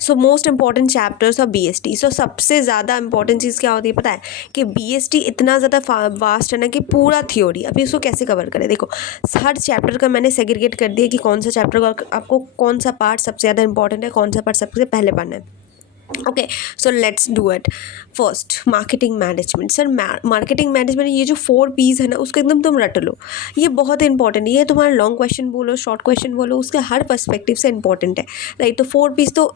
So most important chapters of BST। सो सबसे ज़्यादा important चीज़ क्या होती है पता है कि BST इतना ज़्यादा वास्ट है ना कि पूरा थ्योरी, अभी इसको कैसे कवर करें। देखो हर चैप्टर का मैंने सेग्रीगेट कर दिया कि कौन सा चैप्टर का आपको कौन सा पार्ट सबसे ज़्यादा इंपॉर्टेंट है, कौन सा पार्ट सबसे पहले पढ़ना है। Okay, so let's do it. First marketing management. Sir marketing management ये जो 4 P's है ना उसको एकदम तुम रट लो, ये बहुत इंपॉर्टेंट है। ये तुम्हारा लॉन्ग क्वेश्चन बोलो, शॉर्ट क्वेश्चन बोलो, उसके हर पर्सपेक्टिव से इंपॉर्टेंट है, राइट। तो 4 P's तो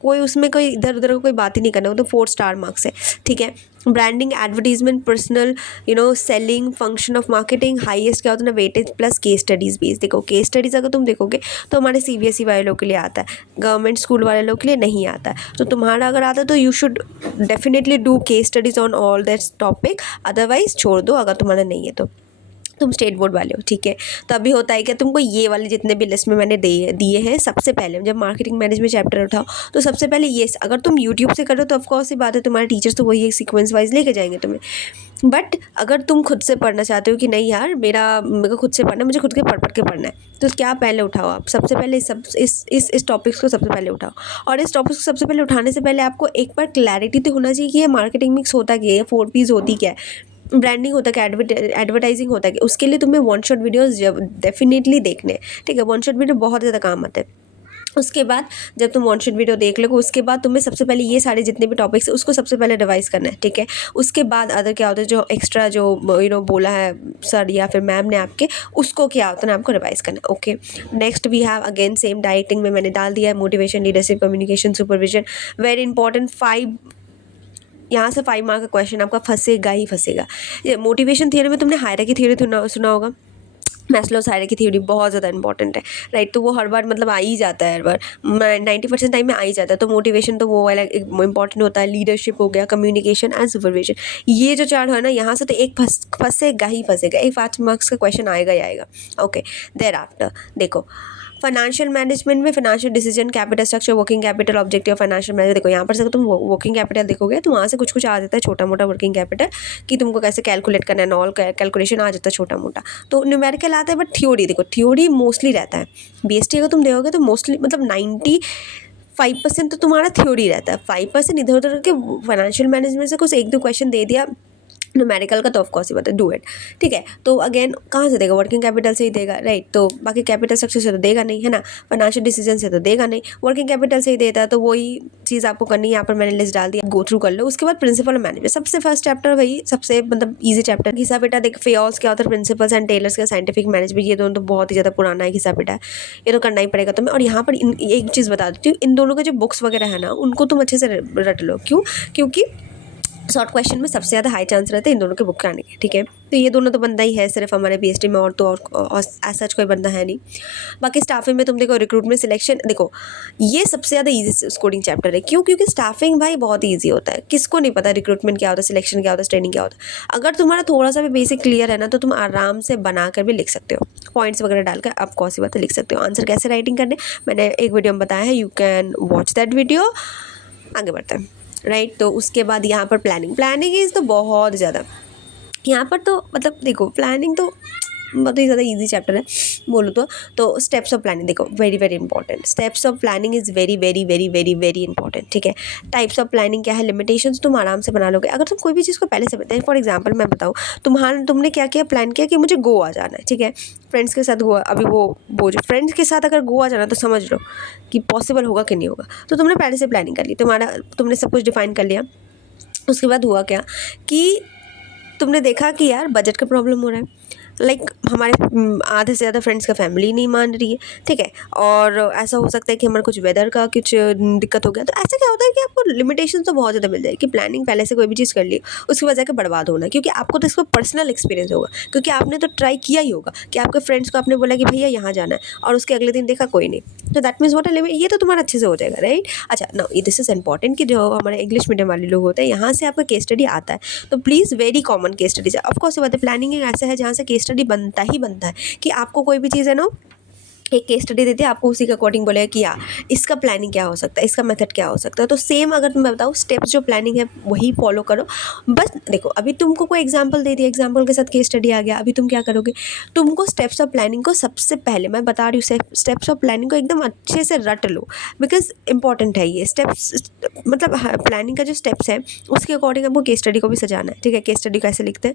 कोई उसमें कोई इधर उधर का कोई बात ही नहीं करना, वो तो 4 स्टार मार्क्स है, ठीक है। Branding, advertisement, personal selling, function of marketing, highest क्या होता है ना weightage plus case studies base. देखो केस स्टडीज़ अगर तुम देखोगे तो हमारे CBSE वाले लोग के लिए आता है, गवर्नमेंट स्कूल वाले लोग के लिए नहीं आता है। तो तुम्हारा अगर आता है तो you should definitely do case studies on all that topic, otherwise छोड़ दो अगर तुम्हारा नहीं है तो। तुम स्टेट बोर्ड वाले हो, ठीक है। तो अभी होता है क्या, तुमको ये वाले जितने भी लिस्ट में मैंने दिए हैं, सबसे पहले जब मार्केटिंग मैनेजमेंट चैप्टर उठाओ तो सबसे पहले ये, अगर तुम यूट्यूब से करो तो ऑफकोर्स ही बात है, तुम्हारे टीचर्स तो वही एक सीक्वेंस वाइज लेके जाएंगे तुम्हें। बट अगर तुम खुद से पढ़ना चाहते हो कि नहीं यार मेरे को खुद से पढ़ना है, मुझे खुद के पढ़ के पढ़ना है, तो क्या पहले उठाओ आप सबसे पहले इस टॉपिक्स को सबसे पहले उठाओ। और इस टॉपिक्स को सबसे पहले उठाने से पहले आपको एक बार क्लैरिटी तो होना चाहिए कि ये मार्केटिंग मिक्स होता क्या है, 4 P's होती क्या है, ब्रांडिंग होता है, एडवर्टाइजिंग होता है। उसके लिए तुम्हें वन शॉट वीडियोस डेफिनेटली देखने हैं, ठीक है। वन शॉट वीडियो बहुत ज़्यादा काम आते हैं। उसके बाद जब तुम वन शॉट वीडियो देख लोगे उसके बाद तुम्हें सबसे पहले ये सारे जितने भी टॉपिक्स है उसको सबसे पहले रिवाइज करना है, ठीक है। उसके बाद अदर क्या होता है, जो एक्स्ट्रा जो बोला है सर या फिर मैम ने आपके, उसको क्या होता है ना आपको रिवाइज करना है। Okay, next we have again same डाइटिंग में मैंने डाल दिया है, motivation, leadership, communication, supervision, very important 5, यहाँ से 5 मार्क का क्वेश्चन आपका फंसेगा ही फंसेगा। ये मोटिवेशन थियरी में तुमने हायरार्की थ्योरी सुना होगा, मैस्लोस हायरार्की थ्योरी बहुत ज़्यादा इंपॉर्टेंट है, राइट। तो वो हर बार मतलब आ ही जाता है, हर बार 90% टाइम में आ ही जाता है। तो मोटिवेशन तो वो वाला इंपॉर्टेंट होता है, लीडरशिप हो गया, कम्युनिकेशन एंड सुपरविजन, ये जो 4 है ना यहाँ से तो एक फंसेगा ही फंसेगा, एक 5 मार्क्स का क्वेश्चन आएगा ही आएगा। ओके, देयर आफ्टर देखो फाइनेंशियल मैनेजमेंट में financial decision, capital structure, working capital, objective financial management. देखो यहाँ पर से तुम वर्किंग कैपिटल देखोगे तो वहाँ से कुछ कुछ आ जाता है छोटा मोटा वर्किंग कैपिटल, कि तुमको कैसे कैलकुलेट करना है, ऑल कैलकुलेशन आ जाता है छोटा मोटा। तो न्यूमेरिकल आता है, बट थ्योरी देखो थ्योरी मोस्टली रहता है। BST अगर तुम देखोगे तो मोस्टली मतलब 95% तो तुम्हारा थ्योरी रहता है, 5% इधर उधर के फाइनेंशियल मैनेजमेंट से कुछ 1-2 क्वेश्चन दे दिया न्यूमेरिकल का, तो ऑफकोर्स ही बात है, डू इट, ठीक है। तो अगेन कहाँ से देगा, वर्किंग कैपिटल से ही देगा, राइट। तो बाकी कैपिटल स्ट्रक्चर से तो देगा नहीं, है ना, फाइनेंशियल डिसीजन से तो देगा नहीं, वर्किंग कैपिटल से ही देता है। तो वही चीज़ आपको करनी है, यहाँ पर मैंने लिस्ट डाल दिया, गो थ्रू कर लो। उसके बाद प्रिंसिपल मैनेजमेंट, सबसे फर्स्ट चैप्टर भाई, सबसे मतलब ईजी चैप्टर। घिसा बेटा देख, फेयर्स क्या होता है, प्रिंसिपल्स एंड टेलर्स का साइंटिफिक मैनेजमेंट, ये दोनों तो बहुत ही ज़्यादा पुराना है, घिसा बेटा ये तो करना ही पड़ेगा तुम्हें। और यहाँ पर एक चीज़ बता देती हूँ, इन दोनों के जो बुक्स वगैरह है ना उनको तुम अच्छे से रट लो, क्यों, क्योंकि शॉर्ट क्वेश्चन में सबसे ज़्यादा हाई चांस रहते हैं इन दोनों के बुक के आने के, ठीक है। तो ये दोनों तो बंदा ही है सिर्फ हमारे BST में, और तो और एज सच कोई बंदा है नहीं। बाकी स्टाफिंग में तुम देखो, रिक्रूटमेंट, सिलेक्शन, देखो ये सबसे ज़्यादा ईजी कोडिंग चैप्टर है। क्यों, क्योंकि स्टाफिंग भाई बहुत ईजी होता है, किसको नहीं पता रिक्रूटमेंट क्या होता है, सिलेक्शन क्या होता है, ट्रेनिंग क्या होता है। अगर तुम्हारा थोड़ा सा भी बेसिक क्लियर है ना तो तुम आराम से बना कर भी लिख सकते हो, पॉइंट्स वगैरह डालकर आप कौन सी बातें लिख सकते हो। आंसर कैसे राइटिंग करने मैंने एक वीडियो में बताया है, you can watch that video. आगे बढ़ते हैं, राइट। तो उसके बाद यहाँ पर प्लानिंग इज़ तो बहुत ज़्यादा, यहाँ पर तो मतलब देखो प्लानिंग तो बहुत ही ज़्यादा इजी चैप्टर है बोलो तो स्टेप्स ऑफ प्लानिंग देखो, very very important. Steps of planning is very very very very very important, ठीक है। टाइप्स ऑफ प्लानिंग क्या है, लिमिटेशंस तुम आराम से बना लोगे अगर तुम कोई भी चीज़ को पहले से बताएं। फॉर एग्जांपल मैं बताऊँ, तुमने क्या किया, प्लान किया कि मुझे गोवा जाना है, ठीक है, फ्रेंड्स के साथ गोवा। अभी वो जो फ्रेंड्स के साथ अगर गोवा जाना तो समझ लो कि पॉसिबल होगा कि नहीं होगा। तो तुमने पहले से प्लानिंग कर ली, तुमने सब कुछ डिफाइन कर लिया। उसके बाद हुआ क्या कि तुमने देखा कि यार बजट का प्रॉब्लम हो रहा है, लाइक हमारे आधे से ज़्यादा फ्रेंड्स का फैमिली नहीं मान रही है, ठीक है। और ऐसा हो सकता है कि हमारे कुछ वेदर का कुछ दिक्कत हो गया। तो ऐसा क्या होता है कि आपको लिमिटेशन तो बहुत ज़्यादा मिल जाए कि प्लानिंग पहले से कोई भी चीज़ कर ली उसके बाद जाकर बर्बाद होना, क्योंकि आपको तो इसका पर्सनल एक्सपीरियंस होगा, क्योंकि आपने तो ट्राई किया ही होगा कि आपके फ्रेंड्स को आपने बोला कि भैया यहाँ जाना है और उसके अगले दिन देखा कोई नहीं, तो दैट मीन्स व्हाट लिमिट, ये तो तुम्हारा अच्छे से हो जाएगा, राइट। अच्छा नाउ दिस इज इंपॉर्टेंट कि जो हमारे इंग्लिश मीडियम वाले लोग होते हैं यहाँ से आपका केस स्टडी आता है, तो please very common case studies है। ऑफकोर्स बात है, प्लानिंग एक ऐसा है जहाँ से केस स्टडी बनता है कि आपको कोई भी चीज़ है ना एक केस स्टडी देती है, आपको उसी के अकॉर्डिंग बोलेगा कि यार इसका प्लानिंग क्या हो सकता है, इसका मेथड क्या हो सकता है। तो सेम अगर मैं बताऊँ, स्टेप्स जो प्लानिंग है वही फॉलो करो। बस देखो, अभी तुमको कोई एग्जांपल दे दिया, एग्जांपल के साथ केस स्टडी आ गया, अभी तुम क्या करोगे, तुमको स्टेप्स ऑफ प्लानिंग को सबसे पहले मैं बता रही हूँ, स्टेप्स ऑफ प्लानिंग को एकदम अच्छे से रट लो, बिकॉज इंपॉर्टेंट है ये स्टेप्स। मतलब प्लानिंग का जो स्टेप्स है उसके अकॉर्डिंग आपको केस स्टडी को भी सजाना है, ठीक है। केस स्टडी कैसे लिखते हैं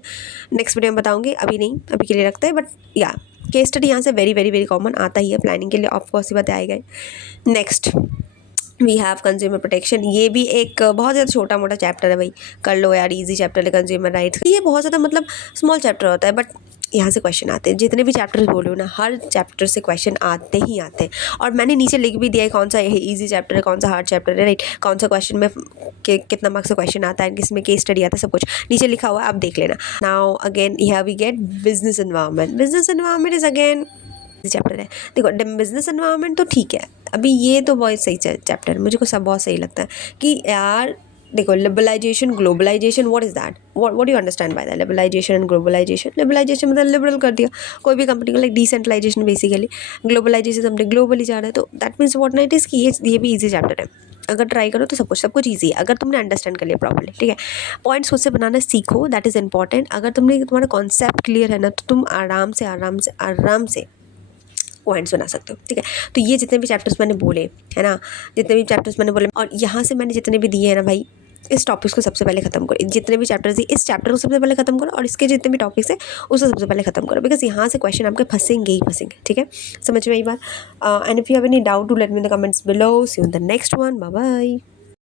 नेक्स्ट वीडियो में बताऊँगी, अभी नहीं, अभी के लिए रखते हैं। बट या केस स्टडी यहाँ से वेरी वेरी वेरी कॉमन आता ही है प्लानिंग के लिए, ऑफकोर्स ये बात आएगा ही। Next we have consumer protection. ये भी एक बहुत ज़्यादा छोटा मोटा चैप्टर है भाई, कर लो यार, इजी चैप्टर है कंज्यूमर राइट्स। ये बहुत ज़्यादा मतलब स्मॉल चैप्टर होता है, बट यहाँ से क्वेश्चन आते हैं। जितने भी चैप्टर्स बोलो ना, हर चैप्टर से क्वेश्चन आते ही आते हैं। और मैंने नीचे लिख भी दिया है कौन सा इजी चैप्टर है, कौन सा हार्ड चैप्टर है, राइट, कौन सा क्वेश्चन में कितना मार्क्स का क्वेश्चन आता है, किसमें केस स्टडी आता है, सब कुछ नीचे लिखा हुआ है, आप देख लेना। Now again here we get business environment. Business environment is again chapter है। देखो बिजनेस एनवायरनमेंट तो ठीक है, अभी ये तो बहुत सही चैप्टर है, मुझे को सब बहुत सही लगता है कि यार देखो, liberalisation globalisation, what is that, what do you understand by that, liberalisation and globalisation. Liberalisation मतलब लिबरल कर दिया कोई भी कंपनी को, लाइक डिसेंट्रलाइजेशन बेसिकली। ग्लोबलाइजेशन हमने ग्लोबली जा रहा है, तो that means what night is कि ये भी ईजी चैप्टर है। अगर ट्राई करो तो सब कुछ ईजी है, अगर तुमने अंडरस्टैंड कर लिया प्रॉपर्ली, ठीक है। पॉइंट्स खुद से बनाना सीखो, दैट इज़ इंपॉर्टेंट। अगर तुम्हारा कॉन्सेप्ट क्लियर है ना, तो तुम आराम से पॉइंट्स बना सकते हो, ठीक है। तो ये जितने भी चैप्टर्स मैंने बोले है ना, जितने भी चैप्टर्स मैंने बोले, और यहाँ से मैंने जितने भी दिए हैं ना भाई, इस टॉपिक्स को सबसे पहले खत्म करो। जितने भी चैप्टर्स दिए, इस चैप्टर को सबसे पहले खत्म करो, और इसके जितने भी टॉपिक्स हैं उसको सबसे पहले खत्म करो, बिकॉज यहाँ से क्वेश्चन आपके फंसेंगे ही फंसेंगे, ठीक है। समझ में आई बात। And if you have any doubt to let me in the comments below. See you in the next one, bye bye.